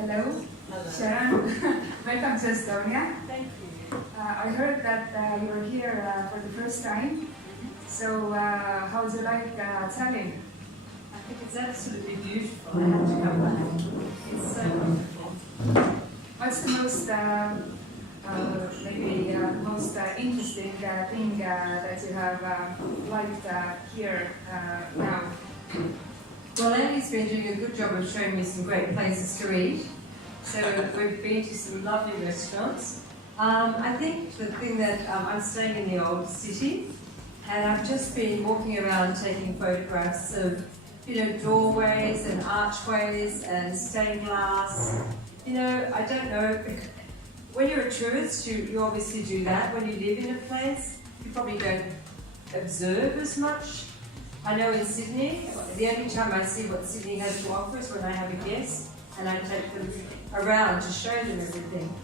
Hello, Sharon. Welcome to Estonia. Thank you. I heard that you were here for the first time. So, how do you like Tallinn? I think it's absolutely beautiful. I have to come back. It's so wonderful. What's the most, maybe most interesting thing that you have liked here now? Well, Andy's been doing a good job of showing me some great places to eat. So we've been to some lovely restaurants. I think the thing that I'm staying in the old city, and I've just been walking around taking photographs of, doorways and archways and stained glass. I don't know, when you're a tourist, you obviously do that. When you live in a place, you probably don't observe as much. I know in Sydney, the only time I see what Sydney has to offer is when I have a guest and I take them around to show them everything.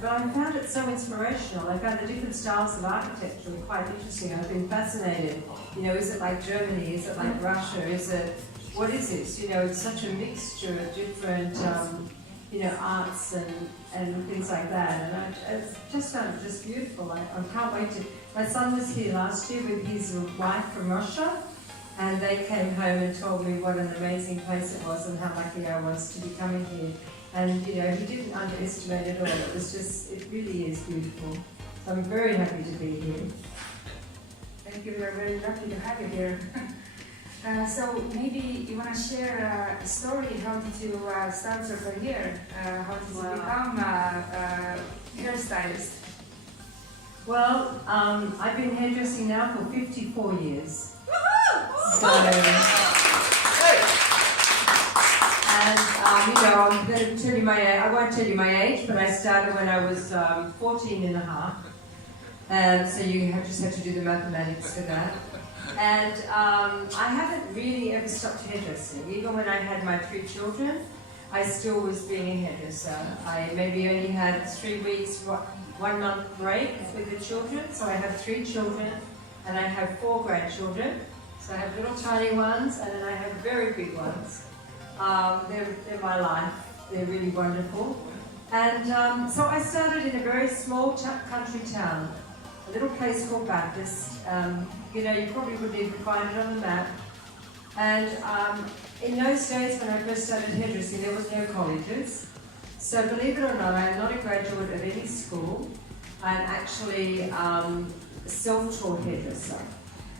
But I found it so inspirational. I found the different styles of architecture quite interesting. I've been fascinated. Is it like Germany? Is it like Russia? What is it? It's such a mixture of different, arts and things like that. And I just found it just beautiful. I can't wait to. My son was here last year with his wife from Russia, and they came home and told me what an amazing place it was and how lucky I was to be coming here. And he didn't underestimate it all. It really is beautiful. So I'm very happy to be here. Thank you, we're very lucky to have you here. So maybe you want to share a story. How did you start your career? How did you become a hairstylist? Well, I've been hairdressing now for 54 years. So, and I'm going to tell you my age. I won't tell you my age, but I started when I was 14 and a half. And so you just have to do the mathematics for that. And I haven't really ever stopped hairdressing. Even when I had my 3 children, I still was being a hairdresser. I maybe only had 3 weeks, 1 month break with the children. So I have 3 children and I have 4 grandchildren. So I have little tiny ones and then I have very big ones. They're my life. They're really wonderful. And so I started in a very small country town, a little place called Baptist. You probably wouldn't even find it on the map. And in those days when I first started hairdressing, there was no colleges. So believe it or not, I am not a graduate of any school. I'm actually a self-taught hairdresser.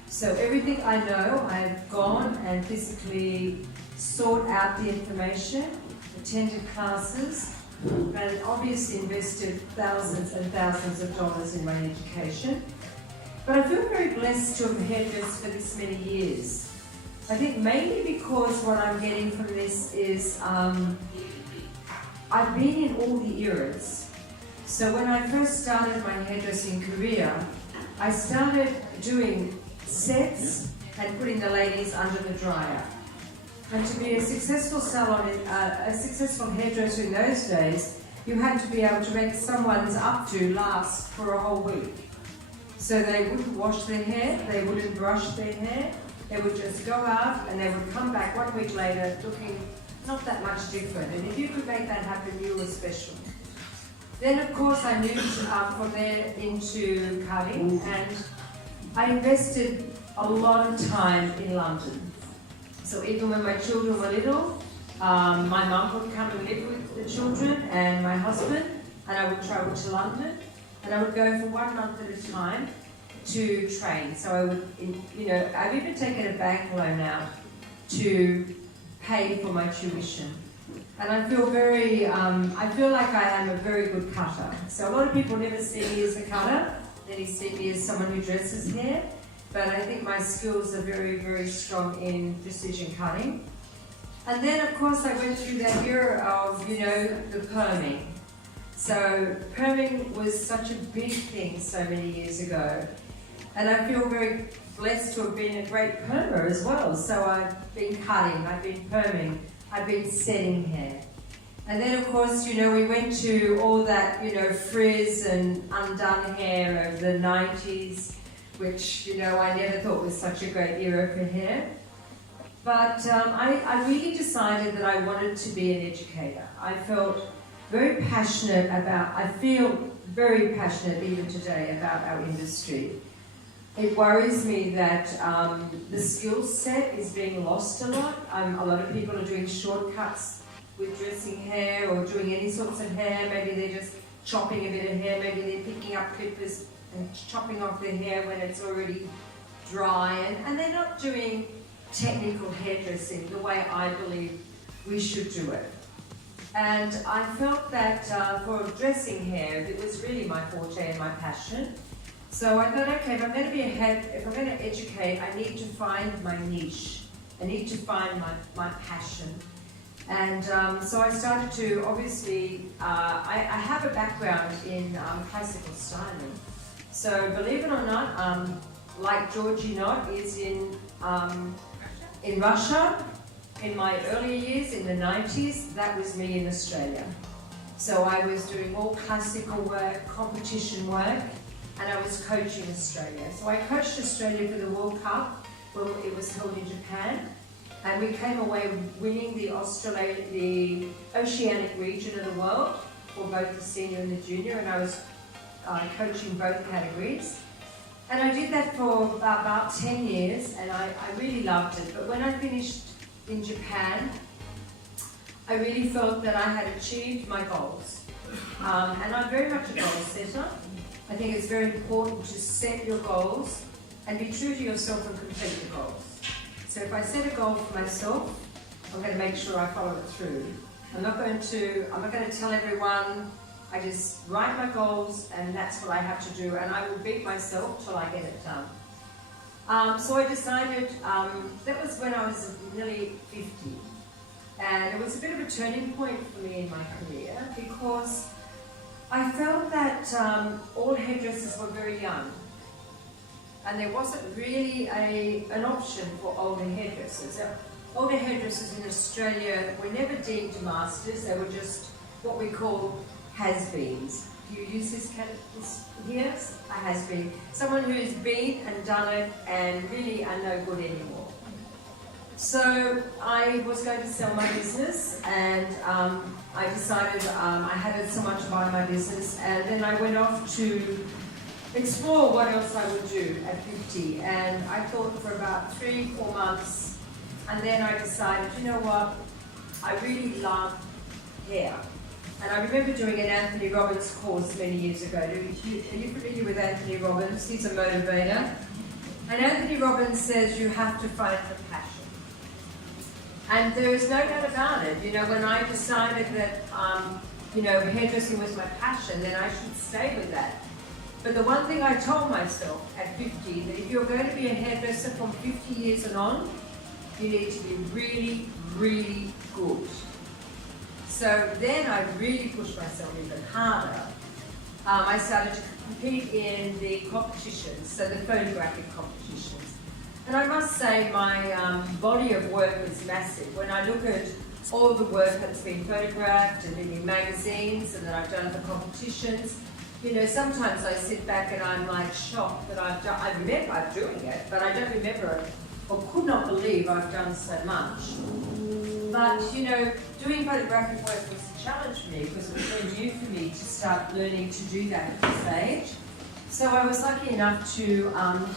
So everything I know, I've gone and physically sought out the information, attended classes, and obviously invested thousands and thousands of dollars in my education. But I feel very blessed to have hairdressed for this many years. I think mainly because what I'm getting from this is I've been in all the eras. So when I first started my hairdressing career, I started doing sets and putting the ladies under the dryer. And to be a successful salon, a successful hairdresser in those days, you had to be able to make someone's updo last for a whole week. So they wouldn't wash their hair, they wouldn't brush their hair, they would just go out and they would come back 1 week later looking not that much different. And if you could make that happen, you were special. Then of course I moved from there into cutting, and I invested a lot of time in London. So even when my children were little, my mum would come and live with the children and my husband, and I would travel to London, and I would go for 1 month at a time to train. So I would, I've even taken a bank loan out to pay for my tuition. And I feel I feel like I am a very good cutter. So a lot of people never see me as a cutter, they see me as someone who dresses hair. But I think my skills are very, very strong in precision cutting. And then, of course, I went through that era of, the perming. So perming was such a big thing so many years ago. And I feel very blessed to have been a great permer as well. So I've been cutting, I've been perming, I've been setting hair. And then, of course, we went to all that, frizz and undone hair of the 90s. Which, I never thought was such a great era for hair. But I really decided that I wanted to be an educator. I felt very passionate about, I feel very passionate even today about our industry. It worries me that the skill set is being lost a lot. A lot of people are doing shortcuts with dressing hair or doing any sorts of hair. Maybe they're just chopping a bit of hair. Maybe they're picking up clippers and chopping off their hair when it's already dry. And they're not doing technical hairdressing the way I believe we should do it. And I felt that for dressing hair, it was really my forte and my passion. So I thought, okay, if I'm going to educate, I need to find my niche. I need to find my passion. And so I started to, obviously, I have a background in classical styling. So believe it or not, like Georgie Knott is in Russia. In my early years, in the 90s, that was me in Australia. So I was doing all classical work, competition work, and I was coaching Australia. So I coached Australia for the World Cup, when it was held in Japan, and we came away winning the Oceanic region of the world for both the senior and the junior, and I was coaching both categories. And I did that for about 10 years, and I really loved it. But when I finished in Japan, I really felt that I had achieved my goals. And I'm very much a goal setter. I think it's very important to set your goals and be true to yourself and complete the goals. So if I set a goal for myself, I'm going to make sure I follow it through. I'm not going to tell everyone. I just write my goals, and that's what I have to do, and I will beat myself till I get it done. So I decided, that was when I was nearly 50, and it was a bit of a turning point for me in my career, because I felt that all hairdressers were very young, and there wasn't really an option for older hairdressers. Older hairdressers in Australia were never deemed masters, they were just what we call has-beens. Do you use this here? A has-been. Someone who's been and done it and really are no good anymore. So I was going to sell my business, and I decided I had so much about my business, and then I went off to explore what else I would do at 50, and I thought for about 3-4 months, and then I decided, you know what, I really love hair. And I remember doing an Anthony Robbins course many years ago. Are you familiar with Anthony Robbins? He's a motivator. And Anthony Robbins says you have to find the passion. And there is no doubt about it. You know, when I decided that, hairdressing was my passion, then I should stay with that. But the one thing I told myself at 50, that if you're going to be a hairdresser from 50 years and on, you need to be really, really good. So then I really pushed myself even harder. I started to compete in the competitions, so the photographic competitions. And I must say my body of work is massive. When I look at all the work that's been photographed and in magazines and that I've done for competitions, you know, sometimes I sit back and I'm like shocked that I've done, I remember I'm doing it, but I don't remember or could not believe I've done so much. But, you know, doing photographic work was a challenge for me because it was very new for me to start learning to do that at this age. So I was lucky enough to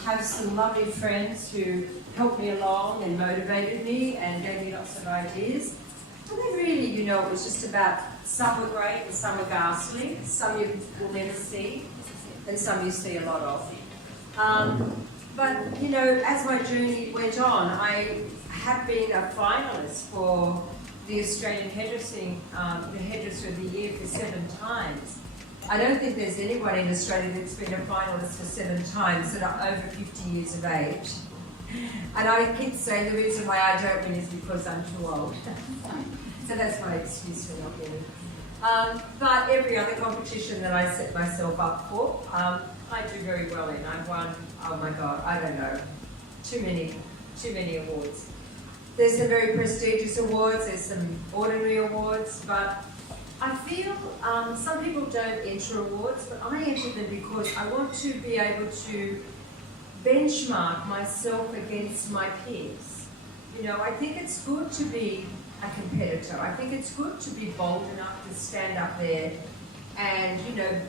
have some lovely friends who helped me along and motivated me and gave me lots of ideas. And then really, you know, it was just about some were great and some were ghastly. Some you will never see and some you see a lot of. But, you know, as my journey went on, I have been a finalist for the Australian Hairdressing, the Hairdresser of the Year for 7 times. I don't think there's anyone in Australia that's been a finalist for 7 times that are over 50 years of age. And I keep saying the reason why I don't win is because I'm too old. So that's my excuse for not winning. But every other competition that I set myself up for, I do very well in. I've won, oh my God, I don't know, too many awards. There's some very prestigious awards, there's some ordinary awards, but I feel some people don't enter awards, but I enter them because I want to be able to benchmark myself against my peers. You know, I think it's good to be a competitor. I think it's good to be bold enough to stand up there and, you know,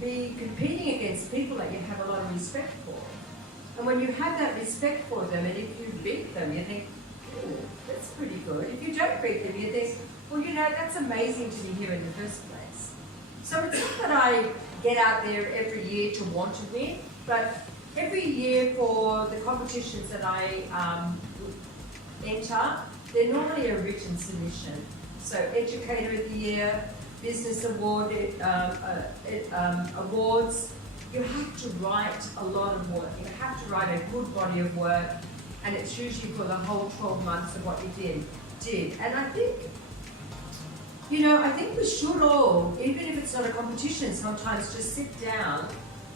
be competing against people that you have a lot of respect for. And when you have that respect for them, and if you beat them, you think, oh, that's pretty good. If you don't beat them, you think, well, you know, that's amazing to be here in the first place. So it's not that I get out there every year to want to win, but every year for the competitions that I enter, they're normally a written submission. So Educator of the Year, Business Award, awards, you have to write a lot of work. You have to write a good body of work, and it's usually for the whole 12 months of what you did. And I think, you know, I think we should all, even if it's not a competition, sometimes just sit down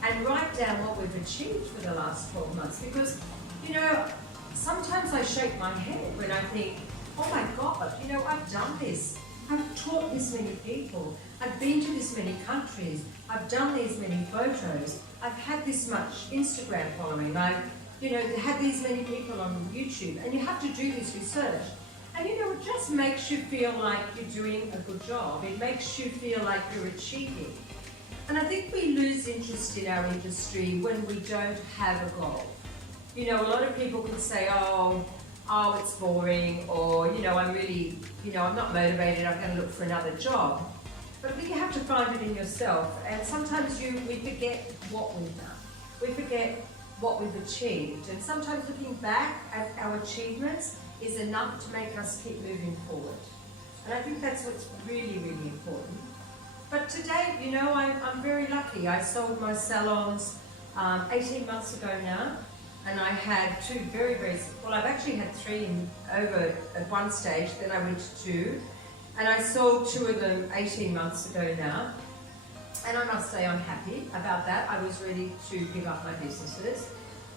and write down what we've achieved for the last 12 months. Because, you know, sometimes I shake my head when I think, oh my God, you know, I've done this. I've taught this many people. I've been to this many countries. I've done these many photos. I've had this much Instagram following. I've, you know, had these many people on YouTube. And you have to do this research. And, you know, it just makes you feel like you're doing a good job. It makes you feel like you're achieving. And I think we lose interest in our industry when we don't have a goal. You know, a lot of people can say, oh, it's boring, or, you know, I'm really, you know, I'm not motivated, I'm going to look for another job. But I think you have to find it in yourself, and sometimes we forget what we've done. We forget what we've achieved, and sometimes looking back at our achievements is enough to make us keep moving forward. And I think that's what's really, really important. But today, you know, I'm very lucky. I sold my salons 18 months ago now. And I had two very, well, I've actually had three over at one stage, then I went to two. And I sold two of them 18 months ago now. And I must say I'm happy about that. I was ready to give up my businesses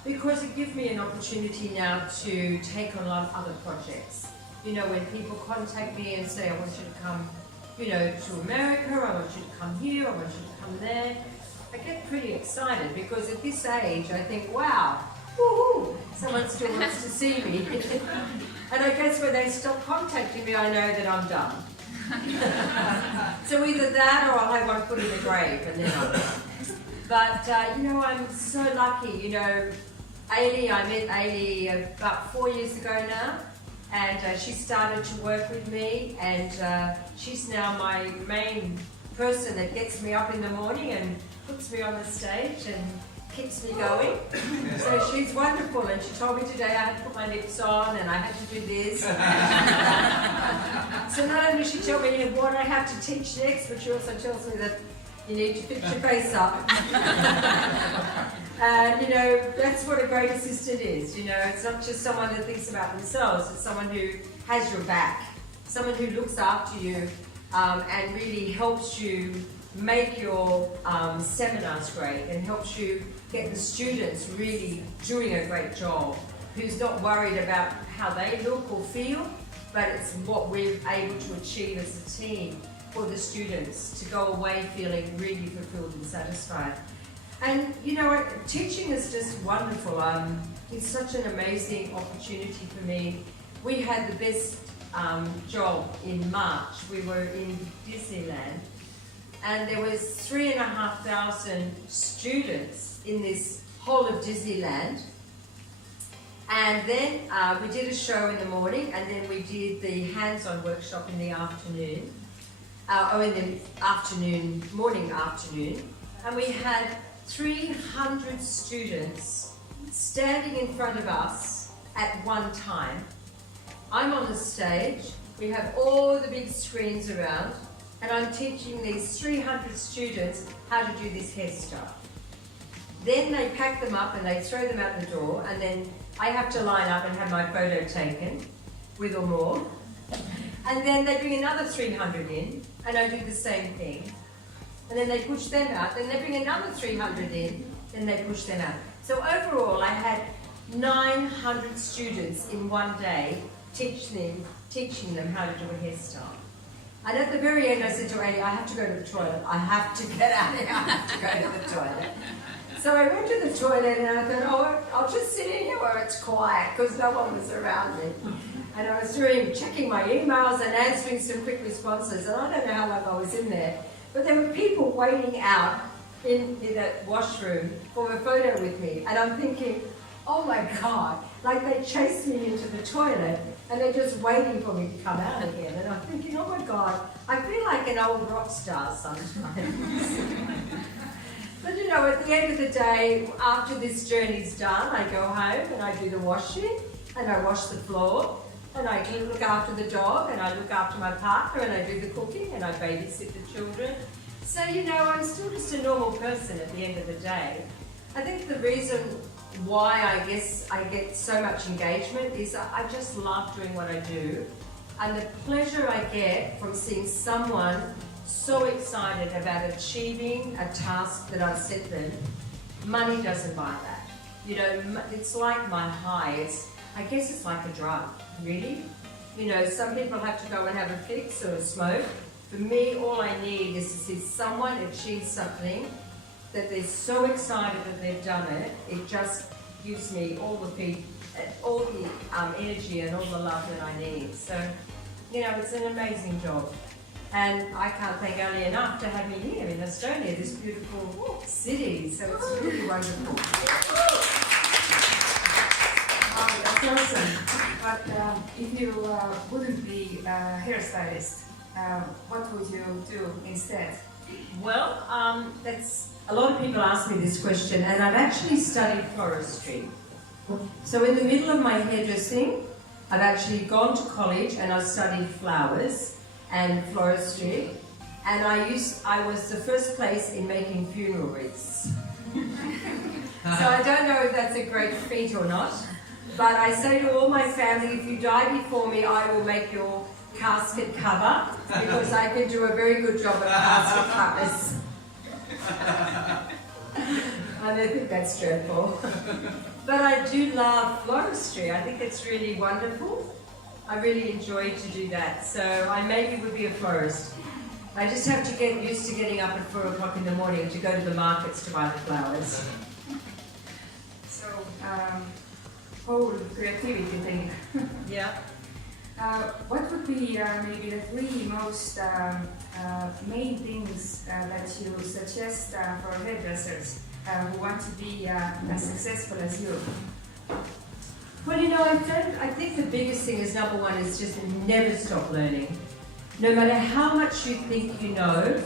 because it gives me an opportunity now to take on a lot of other projects. You know, when people contact me and say, I want you to come, you know, to America, I want you to come here, I want you to come there, I get pretty excited because at this age I think, wow, woohoo, someone still wants to see me. And I guess when they stop contacting me, I know that I'm done. So either that or I'll have one foot in the grave and then I'm done. But, you know, I'm so lucky. You know, Ailey, I met Ailey about 4 years ago now. And she started to work with me. And she's now my main person that gets me up in the morning and puts me on the stage and keeps me going. So she's wonderful, and she told me today I had to put my lips on and I had to do this. So not only does she tell me what I have to teach next, but she also tells me that you need to fix your face up. And you know, that's what a great assistant is. You know, it's not just someone that thinks about themselves, it's someone who has your back, someone who looks after you and really helps you make your seminars great and helps you get the students really doing a great job, who's not worried about how they look or feel, but it's what we're able to achieve as a team for the students to go away feeling really fulfilled and satisfied. And you know, teaching is just wonderful. It's such an amazing opportunity for me. We had the best job in March. We were in Disneyland, and there was 3,500 students in this whole of Disneyland. And then we did a show in the morning, and then we did the hands-on workshop in the afternoon, morning afternoon, and we had 300 students standing in front of us at one time. I'm on the stage, we have all the big screens around, and I'm teaching these 300 students how to do this hairstyle. Then they pack them up and they throw them out the door, and then I have to line up and have my photo taken with or more. And then they bring another 300 in, and I do the same thing. And then they push them out, then they bring another 300 in, then they push them out. So overall, I had 900 students in one day teaching them how to do a hairstyle. And at the very end, I said to Annie, I have to go to the toilet. I have to get out of here. I have to go to the toilet. So I went to the toilet and I thought, oh, I'll just sit in here where it's quiet because no one was around me. And I was checking my emails and answering some quick responses, and I don't know how long I was in there, but there were people waiting out in that washroom for a photo with me, and I'm thinking, oh my God, like they chased me into the toilet and they're just waiting for me to come out again, and I'm thinking, oh my God, I feel like an old rock star sometimes. But you know, at the end of the day, after this journey's done, I go home and I do the washing, and I wash the floor, and I look after the dog, and I look after my partner, and I do the cooking, and I babysit the children. So, you know, I'm still just a normal person at the end of the day. I think the reason why I guess I get so much engagement is I just love doing what I do, and the pleasure I get from seeing someone so excited about achieving a task that I've set them. Money doesn't buy that. You know, it's like my high. I guess it's like a drug, really. You know, some people have to go and have a fix or a smoke. For me, all I need is to see someone achieve something that they're so excited that they've done it. It just gives me all the energy and all the love that I need. So, you know, it's an amazing job. And I can't thank Ali enough to have me here in Australia, this beautiful city. So it's really wonderful. Wow, that's awesome. But if you wouldn't be a hairstylist, what would you do instead? Well, that's a lot of people ask me this question, and I've actually studied floristry. So in the middle of my hairdressing, I've actually gone to college and I've studied flowers and floristry, and I was the first place in making funeral wreaths. So I don't know if that's a great feat or not, but I say to all my family, if you die before me, I will make your casket cover, because I can do a very good job at casket covers. And I think that's dreadful. But I do love floristry. I think it's really wonderful. I really enjoy to do that. So I maybe would be a florist. I just have to get used to getting up at 4 o'clock in the morning to go to the markets to buy the flowers. So, whole creativity thing. Yeah. What would be maybe the 3 most main things that you suggest for hairdressers who want to be as successful as you? Well, you know, I think the biggest thing is, number one, is just never stop learning. No matter how much you think you know,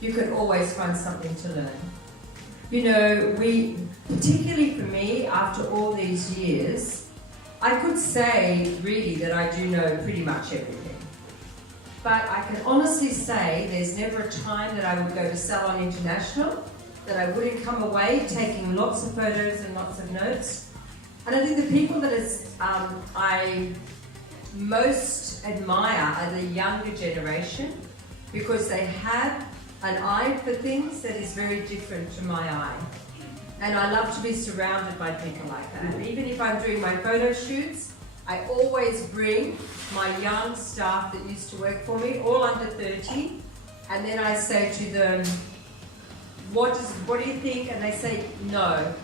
you can always find something to learn. You know, particularly for me, after all these years, I could say really that I do know pretty much everything. But I can honestly say there's never a time that I would go to Salon International that I wouldn't come away taking lots of photos and lots of notes. And I think the people that I most admire are the younger generation, because they have an eye for things that is very different to my eye. And I love to be surrounded by people like that. Even if I'm doing my photo shoots, I always bring my young staff that used to work for me, all under 30, and then I say to them, what do you think? And they say, no.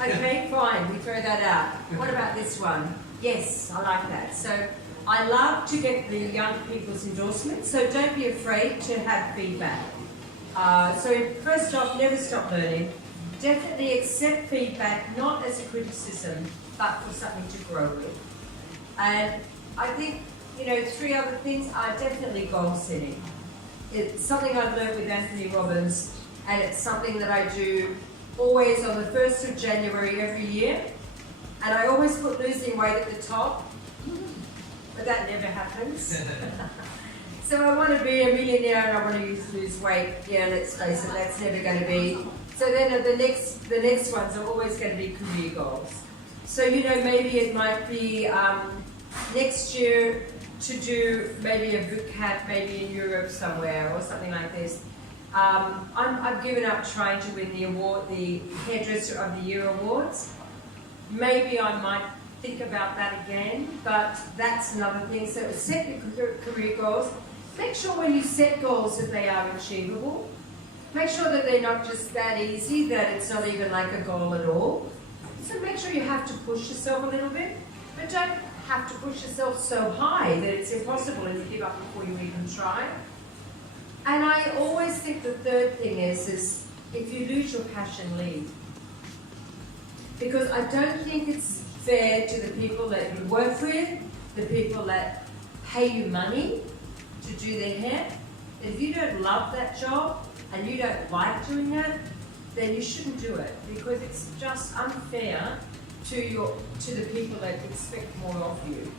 Okay, fine, we throw that out. What about this one? Yes, I like that. So I love to get the young people's endorsements, so don't be afraid to have feedback. So first off, never stop learning. Definitely accept feedback, not as a criticism, but for something to grow with. And I think, you know, 3 other things are definitely goal setting. It's something I've learned with Anthony Robbins, and it's something that I do always on the 1st of January every year. And I always put losing weight at the top, but that never happens. So I want to be a millionaire and I want to lose weight. Yeah, let's face it, that's never going to be. So then the next ones are always going to be career goals. So, you know, maybe it might be next year to do maybe a boot camp, maybe in Europe somewhere or something like this. I've given up trying to win the award, the Hairdresser of the Year awards. Maybe I might think about that again, but that's another thing. So set your career goals. Make sure when you set goals that they are achievable. Make sure that they're not just that easy, that it's not even like a goal at all. So make sure you have to push yourself a little bit, but don't have to push yourself so high that it's impossible and you give up before you even try. And I always think the third thing is if you lose your passion, leave. Because I don't think it's fair to the people that you work with, the people that pay you money to do their hair. If you don't love that job and you don't like doing that, then you shouldn't do it, because it's just unfair to the people that expect more of you.